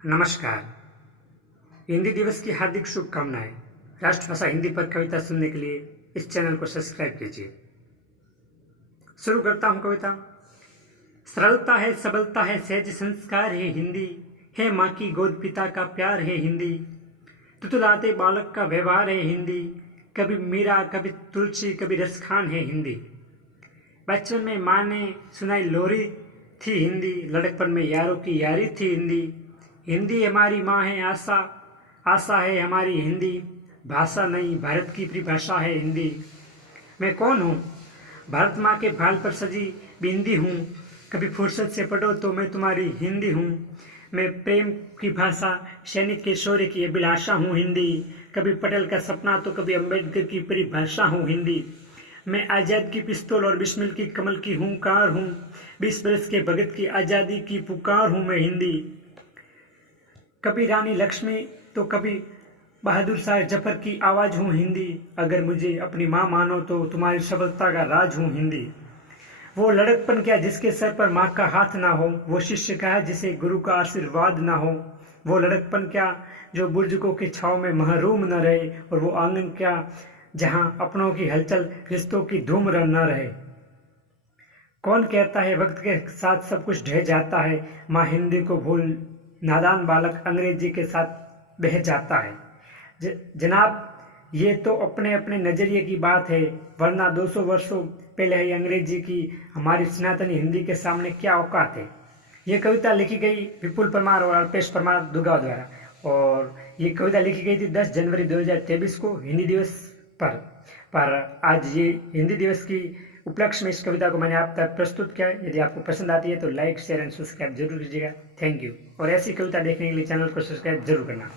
नमस्कार। हिंदी दिवस की हार्दिक शुभकामनाएं। राष्ट्रभाषा हिंदी पर कविता सुनने के लिए इस चैनल को सब्सक्राइब कीजिए। शुरू करता हूं कविता। सरलता है, सबलता है, सहज संस्कार है हिंदी, है माँ की गोद, पिता का प्यार है हिंदी, तुतलाते बालक का व्यवहार है हिंदी, कभी मीरा, कभी तुलसी, कभी रसखान है हिंदी। बचपन में माँ ने सुनाई लोरी थी हिंदी, लड़कपन में यारों की यारी थी हिंदी। हिंदी हमारी माँ है, आशा आशा है हमारी हिंदी, भाषा नहीं भारत की परिभाषा है हिंदी। मैं कौन हूँ? भारत माँ के भाल पर सजी बिंदी हूँ, कभी फुर्सत से पढ़ो तो मैं तुम्हारी हिंदी हूँ। मैं प्रेम की भाषा, सैनिक के शौर्य की अभिलाषा हूँ हिंदी, कभी पटेल का सपना तो कभी अम्बेडकर की परिभाषा हूँ हिंदी। मैं आज़ाद की पिस्तौल और बिस्मिल की कमल की हुंकार हूँ, 20 बरस के भगत की आज़ादी की पुकार हूँ मैं हिंदी। कभी रानी लक्ष्मी तो कभी बहादुर शाह जफर की आवाज़ हूँ हिंदी, अगर मुझे अपनी माँ मानो तो तुम्हारी सफलता का राज हूँ हिंदी। वो लड़कपन क्या जिसके सर पर माँ का हाथ ना हो, वो शिष्य क्या जिसे गुरु का आशीर्वाद ना हो, वो लड़कपन क्या जो बुजुर्गों की छाव में महरूम न रहे, और वो आंगन क्या जहाँ अपनों की हलचल रिश्तों की धूम न रहे। कौन कहता है वक्त के साथ सब कुछ ढह जाता है, माँ हिंदी को भूल नादान बालक अंग्रेजी के साथ बह जाता है। जनाब, ये तो अपने अपने नज़रिए की बात है, वरना 200 वर्षों पहले ही अंग्रेजी की हमारी सनातनी हिंदी के सामने क्या औकात है। ये कविता लिखी गई विपुल परमार और अल्पेश परमार दुगाव द्वारा, और ये कविता लिखी गई थी 10 जनवरी 2023 को हिंदी दिवस पर आज ये हिंदी दिवस की उपलक्ष्य में इस कविता को मैंने आप तक प्रस्तुत किया। यदि आपको पसंद आती है तो लाइक, शेयर एंड सब्सक्राइब जरूर कीजिएगा। Thank you. और ऐसी कविता देखने के लिए चैनल को सब्सक्राइब जरूर करना।